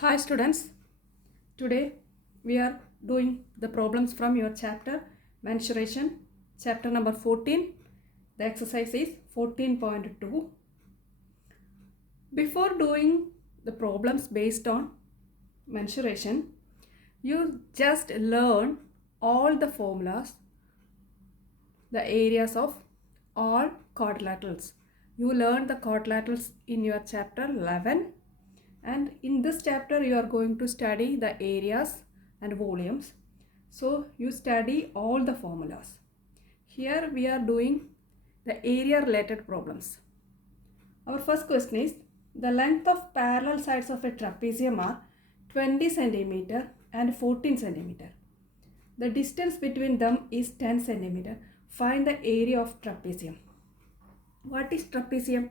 Hi students, today we are doing the problems from your chapter mensuration, chapter number 14. The exercise is 14.2. Before doing the problems based on mensuration, you just learn all the formulas, the areas of all quadrilaterals. You learn the quadrilaterals in your chapter 11. And in this chapter you are going to study the areas and volumes. So you study all the formulas. Here we are doing the area related problems. Our first question is, the length of parallel sides of a trapezium are 20 cm and 14 cm. The distance between them is 10 cm. Find the area of trapezium. What is trapezium?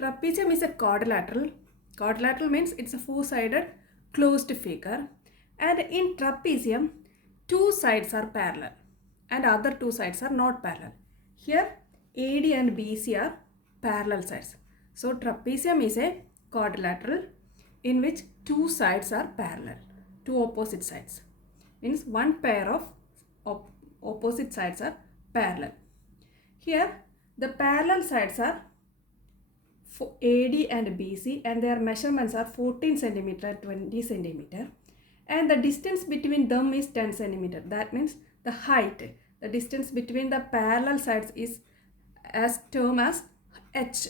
Trapezium is a quadrilateral. Quadrilateral means it's a four-sided closed figure, and in trapezium two sides are parallel and other two sides are not parallel. Here AD and BC are parallel sides. So trapezium is a quadrilateral in which two sides are parallel, two opposite sides. Means one pair of opposite sides are parallel. Here the parallel sides are AD and BC, and their measurements are 14 cm and 20 cm, and the distance between them is 10 cm. That means the height, the distance between the parallel sides is as termed as h.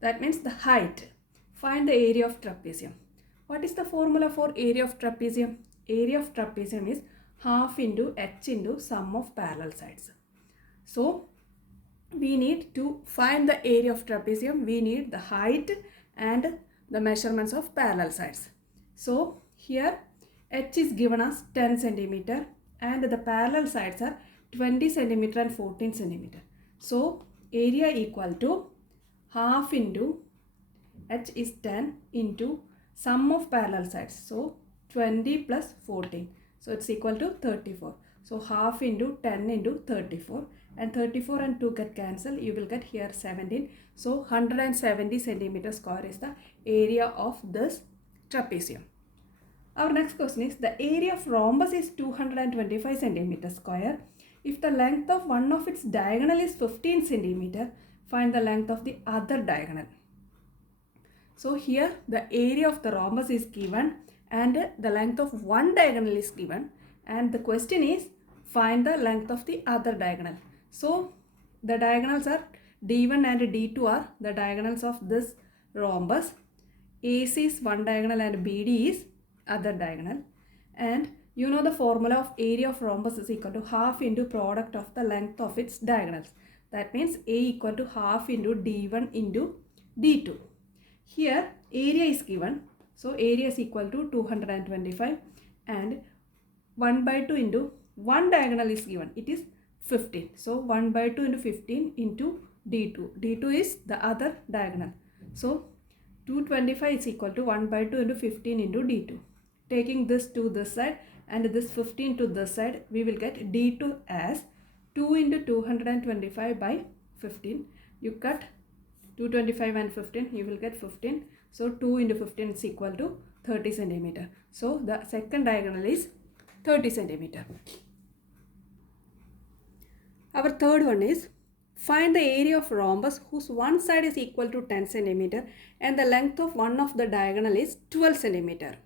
That means the height. Find the area of trapezium. What is the formula for area of trapezium? Area of trapezium is half into h into sum of parallel sides. So we need to find the area of trapezium. We need the height and the measurements of parallel sides. So here h is given as 10 cm and the parallel sides are 20 cm and 14 cm. So area equal to half into h is 10 into sum of parallel sides. So 20 plus 14. So it's equal to 34. So half into 10 into 34. And 34 and 2 get cancelled, you will get here 17. So 170 centimeter square is the area of this trapezium. Our next question is, the area of rhombus is 225 centimeter square. If the length of one of its diagonal is 15 centimeter, find the length of the other diagonal. So here the area of the rhombus is given and the length of one diagonal is given, and the question is, find the length of the other diagonal. So the diagonals are D1 and D2 are the diagonals of this rhombus. AC is one diagonal and BD is other diagonal. And you know the formula of area of rhombus is equal to half into product of the length of its diagonals. That means A equal to half into D1 into D2. Here area is given. So area is equal to 225 and 1 by 2 into one diagonal is given. It is 15. So 1 by 2 into 15 into D2. D2 is the other diagonal. So 225 is equal to 1 by 2 into 15 into D2. Taking this to this side and this 15 to this side, we will get D2 as 2 into 225 by 15. You cut 225 and 15, you will get 15. So 2 into 15 is equal to 30 centimeter. So the second diagonal is 30 centimeter. Our third one is, find the area of rhombus whose one side is equal to 10 centimeter and the length of one of the diagonal is 12 centimeter.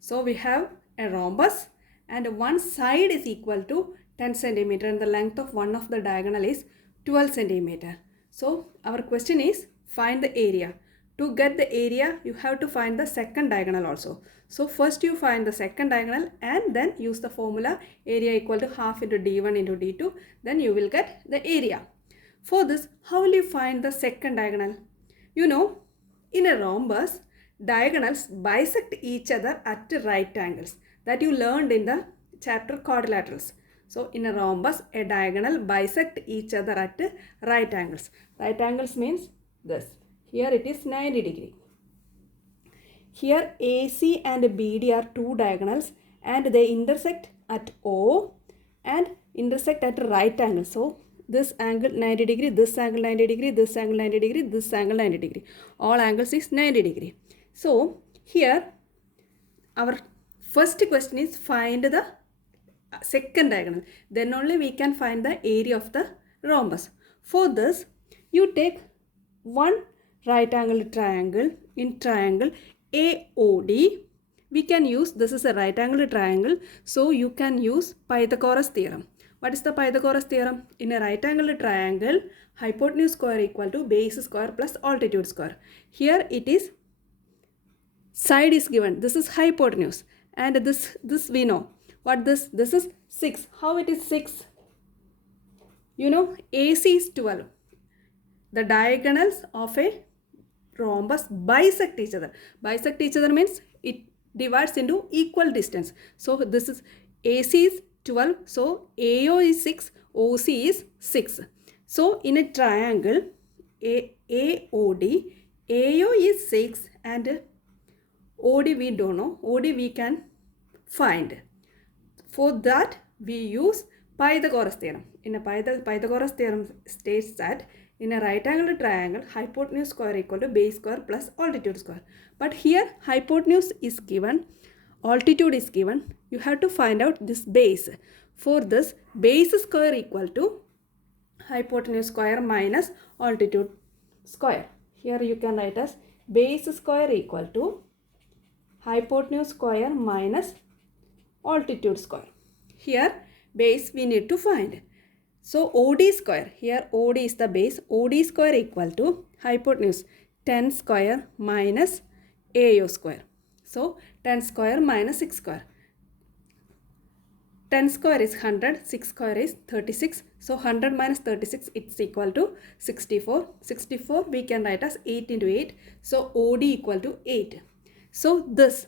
So we have a rhombus and one side is equal to 10 centimeter and the length of one of the diagonal is 12 centimeter. So our question is, find the area. To get the area, you have to find the second diagonal also. So first you find the second diagonal and then use the formula area equal to half into D1 into D2. Then you will get the area. For this, how will you find the second diagonal? You know, in a rhombus, diagonals bisect each other at right angles. That you learned in the chapter quadrilaterals. So in a rhombus, a diagonal bisect each other at right angles. Right angles means this. Here it is 90 degree. Here AC and BD are two diagonals and they intersect at O and intersect at right angle. So this angle 90 degree, this angle 90 degree, this angle 90 degree, this angle 90 degree. All angles is 90 degree. So here our first question is find the second diagonal. Then only we can find the area of the rhombus. For this, you take one right angle triangle in triangle AOD. We can use, this is a right angle triangle, so you can use Pythagoras theorem. What is the Pythagoras theorem? In a right angle triangle, hypotenuse square equal to base square plus altitude square. Here it is, side is given, this is hypotenuse, and this we know. What this is 6. How it is 6? You know, AC is 12. The diagonals of a rhombus bisect each other. Bisect each other means it divides into equal distance. So this is AC is 12. So AO is 6. OC is 6. So in a triangle AOD, AO is 6 and OD we don't know. OD we can find. For that we use Pythagoras theorem. In a Pythagoras theorem states that in a right angle triangle, hypotenuse square equal to base square plus altitude square. But here hypotenuse is given, altitude is given. You have to find out this base. For this, base square equal to hypotenuse square minus altitude square. Here you can write as base square equal to hypotenuse square minus altitude square. Here base we need to find. So OD square, here OD is the base, OD square equal to hypotenuse 10 square minus AO square. So 10 square minus 6 square. 10 square is 100, 6 square is 36. So 100 minus 36 it's equal to 64. 64 we can write as 8 into 8. So OD equal to 8. So this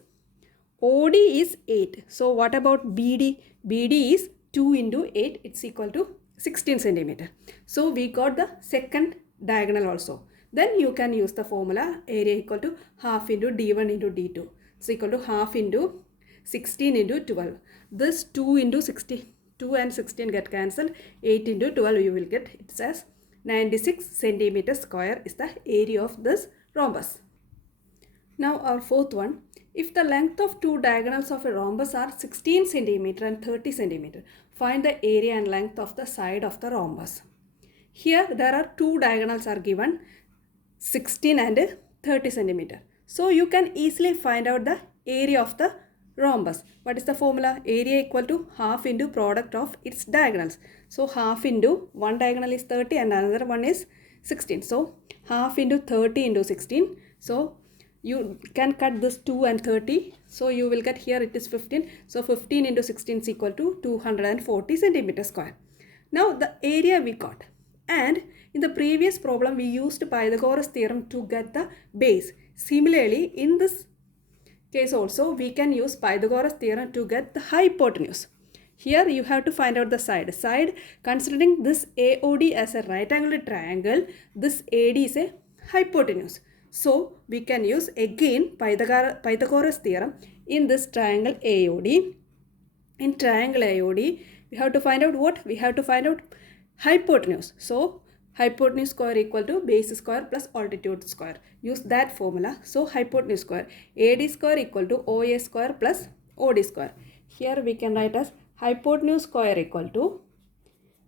OD is 8. So what about BD? BD is 2 into 8. It's equal to 16 centimeter. So we got the second diagonal also. Then you can use the formula area equal to half into D1 into D2. It's equal to half into 16 into 12. This 2 into 60, 2 and 16 get cancelled. 8 into 12 you will get, it says 96 centimeter square is the area of this rhombus. Now our fourth one. If the length of two diagonals of a rhombus are 16 centimeter and 30 centimeter, find the area and length of the side of the rhombus. Here there are two diagonals are given, 16 and 30 centimeter. So you can easily find out the area of the rhombus. What is the formula? Area equal to half into product of its diagonals. So half into, one diagonal is 30 and another one is 16. So half into 30 into 16. So you can cut this 2 and 30. So you will get, here it is 15. So 15 into 16 is equal to 240 centimeter square. Now the area we got. And in the previous problem we used Pythagoras theorem to get the base. Similarly in this case also we can use Pythagoras theorem to get the hypotenuse. Here you have to find out the side. Side, considering this AOD as a right angle triangle, this AD is a hypotenuse. So we can use again Pythagoras theorem in this triangle AOD. In triangle AOD, we have to find out what? We have to find out hypotenuse. So hypotenuse square equal to base square plus altitude square. Use that formula. So hypotenuse square, AD square equal to OA square plus OD square. Here we can write as hypotenuse square equal to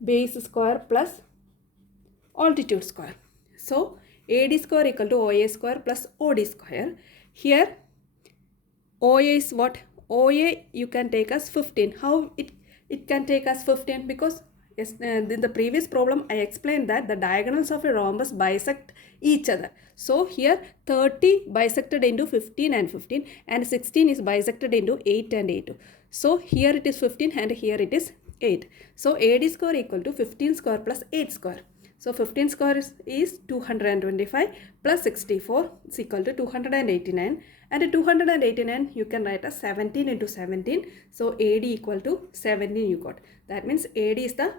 base square plus altitude square. So AD square equal to OA square plus OD square. Here OA is what? OA you can take as 15. How it can take as 15? Because yes, in the previous problem I explained that the diagonals of a rhombus bisect each other. So here 30 bisected into 15 and 15 and 16 is bisected into 8 and 8. So here it is 15 and here it is 8. So AD square equal to 15 square plus 8 square. So 15 square is 225 plus 64 is equal to 289, and 289 you can write as 17 into 17. So AD equal to 17 you got. That means AD is the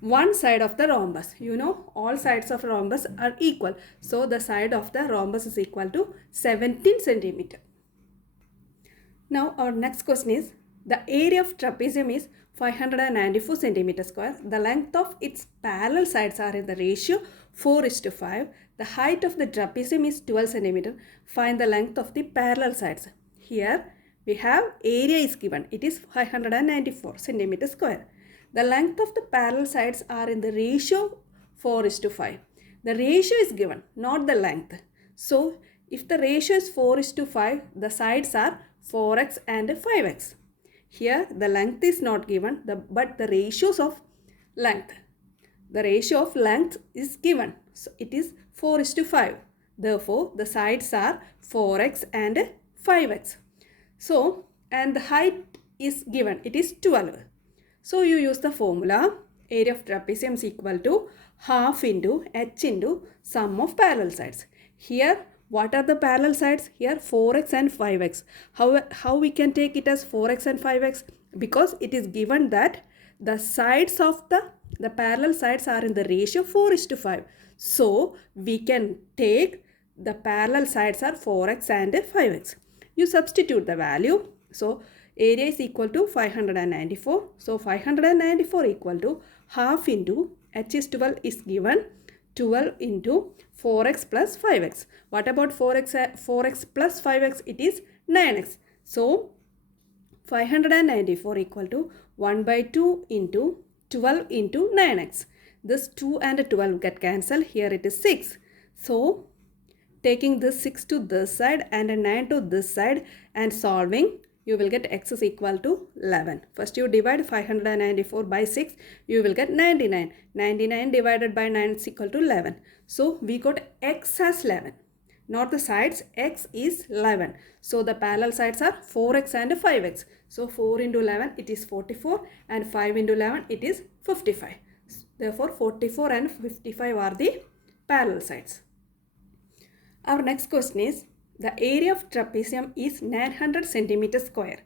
one side of the rhombus. You know all sides of rhombus are equal. So the side of the rhombus is equal to 17 centimeter. Now our next question is, the area of trapezium is 594 centimeter square. The length of its parallel sides are in the ratio 4:5. The height of the trapezium is 12 centimeter. Find the length of the parallel sides. Here We have area is given. It is 594 centimeter square. The length of the parallel sides are in the ratio 4:5. The ratio is given, not the length. So, if the ratio is 4:5, the sides are 4x and 5x. Here, the length is not given, but the ratios of length. The ratio of length is given. So, it is 4:5. Therefore, the sides are 4x and 5x. So, and the height is given. It is 12. So, you use the formula. Area of trapezium is equal to half into h into sum of parallel sides. Here, what are the parallel sides? Here, 4x and 5x. How we can take it as 4x and 5x? Because it is given that the sides of the parallel sides are in the ratio 4:5. So, we can take the parallel sides are 4x and 5x. You substitute the value. So, area is equal to 594. So, 594 equal to half into h is 12 is given 12 into 4x plus 5x. What about 4x plus 5x? It is 9x. So, 594 equal to 1 by 2 into 12 into 9x. This 2 and 12 get cancelled. Here it is 6. So, taking this 6 to this side and a 9 to this side and solving, you will get x is equal to 11. First you divide 594 by 6, you will get 99. 99 divided by 9 is equal to 11. So we got x as 11. Not the sides, x is 11. So the parallel sides are 4x and 5x. So 4 into 11 it is 44 and 5 into 11 it is 55. Therefore 44 and 55 are the parallel sides. Our next question is, the area of trapezium is 900 centimeter square.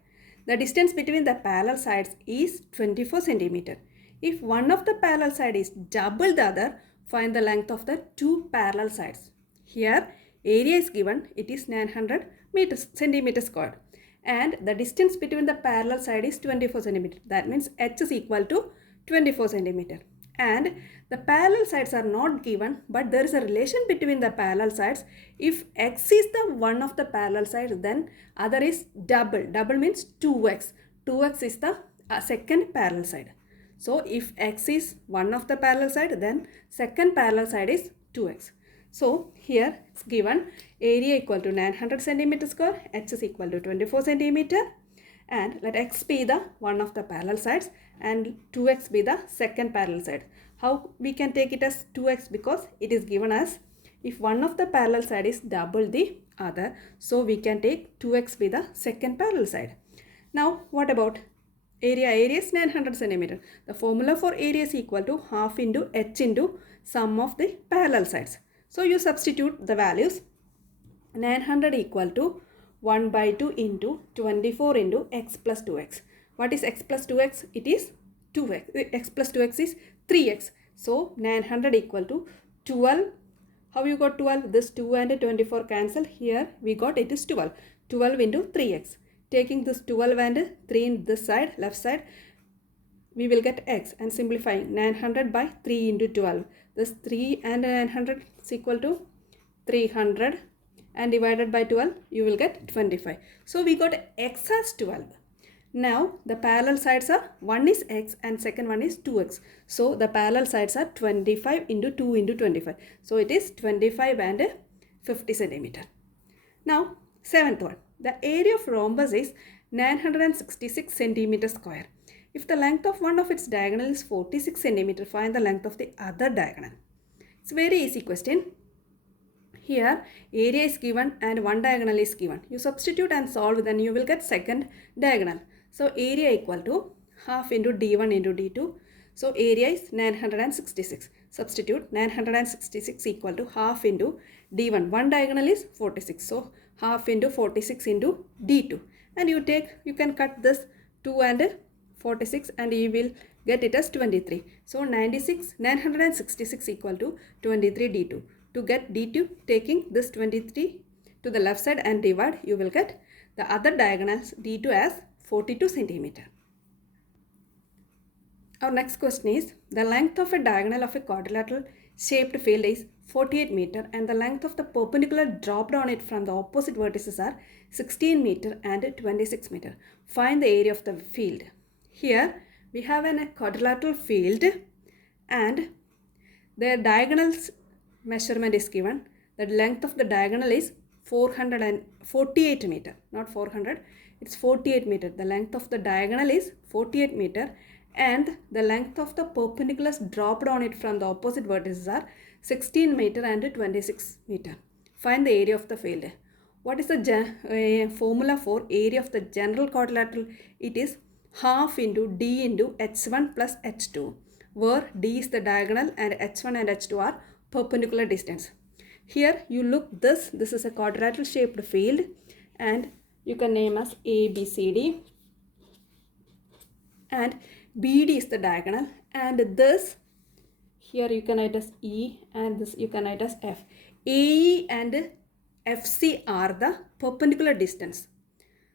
The distance between the parallel sides is 24 centimeter. If one of the parallel side is double the other, find the length of the two parallel sides. Here, area is given, it is 900 centimeter square. And the distance between the parallel side is 24 centimeter. That means h is equal to 24 centimeter. And the parallel sides are not given, but there is a relation between the parallel sides. If x is the one of the parallel sides, then other is double. Double means 2x. 2x is the second parallel side. So if x is one of the parallel side, then second parallel side is 2x. So here it's given area equal to 900 centimeter square, h is equal to 24 centimeter. And let x be the one of the parallel sides and 2x be the second parallel side. How we can take it as 2x? Because it is given as if one of the parallel side is double the other. So we can take 2x be the second parallel side. Now what about area? Area is 900 centimeter. The formula for area is equal to half into h into sum of the parallel sides. So you substitute the values. 900 equal to 1 by 2 into 24 into x plus 2x. What is x plus 2x? It is 2x. X plus 2x is 3x. So 900 equal to 12. How you got 12? This 2 and 24 cancel. Here we got it is 12. 12 into 3x. Taking this 12 and 3 in this side, left side, we will get x, and simplifying 900 by 3 into 12. This 3 and 900 is equal to 300. And divided by 12, you will get 25. So we got x as 12. Now the parallel sides are, one is x and second one is 2x. So the parallel sides are 25 into 2 into 25. So it is 25 and 50 centimeter. Now seventh one. The area of rhombus is 966 centimeter square. If the length of one of its diagonal is 46 centimeter, find the length of the other diagonal. It's a very easy question. Here area is given and one diagonal is given. You substitute and solve, then you will get second diagonal. So area equal to half into d1 into d2. So area is 966. Substitute 966 equal to half into d1. One diagonal is 46. So half into 46 into d2. And you can cut this 2 and 46 and you will get it as 23. So 966 equal to 23 d2. To get d2, taking this 23 to the left side and divide, you will get the other diagonals d2 as 42 centimeter. Our next question is, the length of a diagonal of a quadrilateral shaped field is 48 meter and the length of the perpendicular dropped on it from the opposite vertices are 16 meter and 26 meter. Find the area of the field. Here we have a quadrilateral field and their diagonal measurement is given. The length of the diagonal is 448 meter, not 400, it's 48 meter. The length of the diagonal is 48 meter and the length of the perpendiculars dropped on it from the opposite vertices are 16 meter and 26 meter. Find the area of the field. What is the formula for area of the general quadrilateral? It is half into d into h1 plus h2, where d is the diagonal and h1 and h2 are perpendicular distance. Here you look this is a quadrilateral shaped field and you can name as A, B, C, D, and BD is the diagonal, and this here you can write as E and this you can write as F. AE and FC are the perpendicular distance.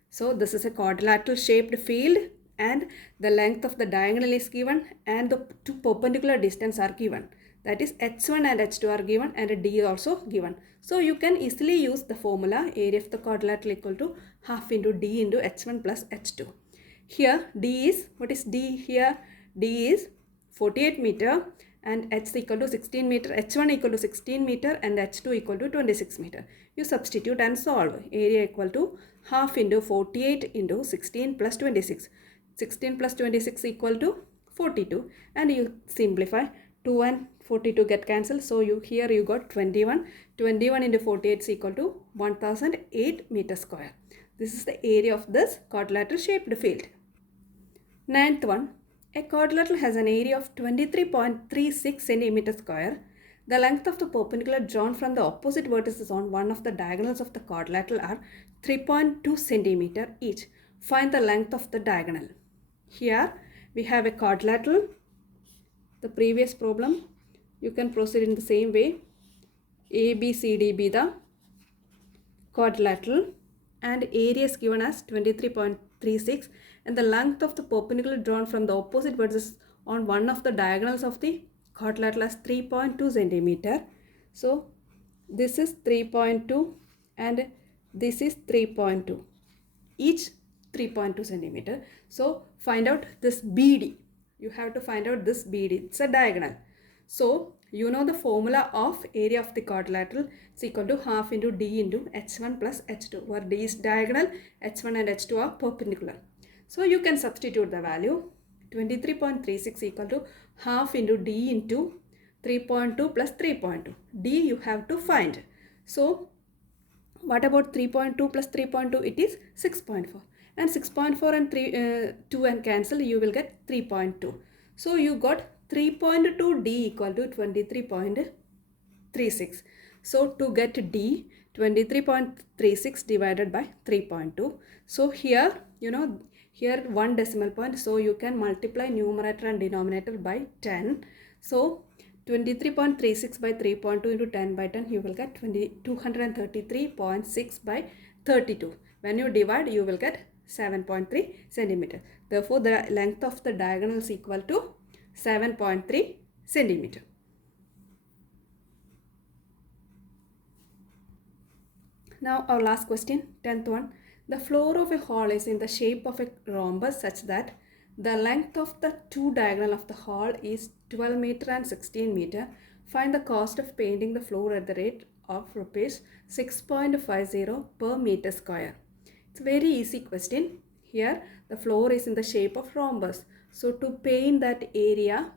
So this is a quadrilateral shaped field and the length of the diagonal is given and the two perpendicular distance are given. That is h1 and h2 are given and d also given. So you can easily use the formula area of the quadrilateral equal to half into d into h1 plus h2. Here d is, what is d here? D is 48 meter and h equal to 16 meter, h1 equal to 16 meter and h2 equal to 26 meter. You substitute and solve. Area equal to half into 48 into 16 plus 26. 16 plus 26 equal to 42 and you simplify. 2 and 42 get cancelled. So here you got 21. 21 into 48 is equal to 1008 meter square. This is the area of this quadrilateral shaped field. Ninth one. A quadrilateral has an area of 23.36 centimeter square. The length of the perpendicular drawn from the opposite vertices on one of the diagonals of the quadrilateral are 3.2 centimeter each. Find the length of the diagonal. Here we have a quadrilateral. The previous problem, you can proceed in the same way. A, B, C, D be the quadrilateral and area is given as 23.36 and the length of the perpendicular drawn from the opposite vertices on one of the diagonals of the quadrilateral is 3.2 centimeter. So this is 3.2 and this is 3.2. Each 3.2 centimeter. So find out this BD. You have to find out this BD. It's a diagonal. So you know the formula of area of the quadrilateral. It's equal to half into d into h1 plus h2, where d is diagonal, h1 and h2 are perpendicular. So you can substitute the value. 23.36 equal to half into d into 3.2 plus 3.2. D you have to find. So what about 3.2 plus 3.2? It is 6.4. And 6.4 and 2 and cancel, you will get 3.2. So you got 3.2 d equal to 23.36. So to get d, 23.36 divided by 3.2. So here, here one decimal point. So you can multiply numerator and denominator by 10. So 23.36 by 3.2 into 10 by 10, you will get 233.6 by 32. When you divide, you will get 7.3 centimeter. Therefore, the length of the diagonal is equal to 7.3 centimeter. Now our last question, 10th one. The floor of a hall is in the shape of a rhombus such that the length of the two diagonal of the hall is 12 meter and 16 meter. Find the cost of painting the floor at the rate of rupees 6.50 per meter square. It's a very easy question. Here the floor is in the shape of rhombus. So to paint that area,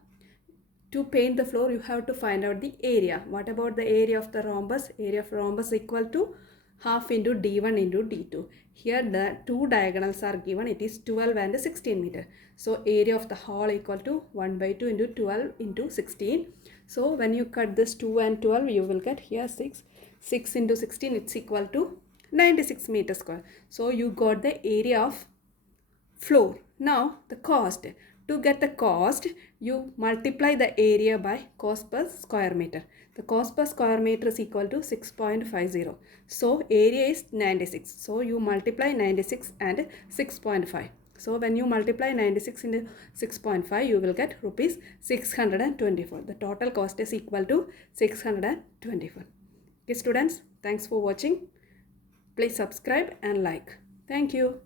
to paint the floor, you have to find out the area. What about the area of the rhombus? Area of rhombus equal to half into d1 into d2. Here the two diagonals are given. It is 12 and 16 meter. So area of the hall equal to 1 by 2 into 12 into 16. So when you cut this 2 and 12, you will get here 6. 6 into 16, it's equal to 96 meter square. So you got the area of floor. Now the cost. To get the cost, you multiply the area by cost per square meter. The cost per square meter is equal to 6.50. So area is 96. So you multiply 96 and 6.5. So when you multiply 96 into 6.5, you will get rupees 624. The total cost is equal to 624. Okay students, thanks for watching. Please subscribe and like. Thank you.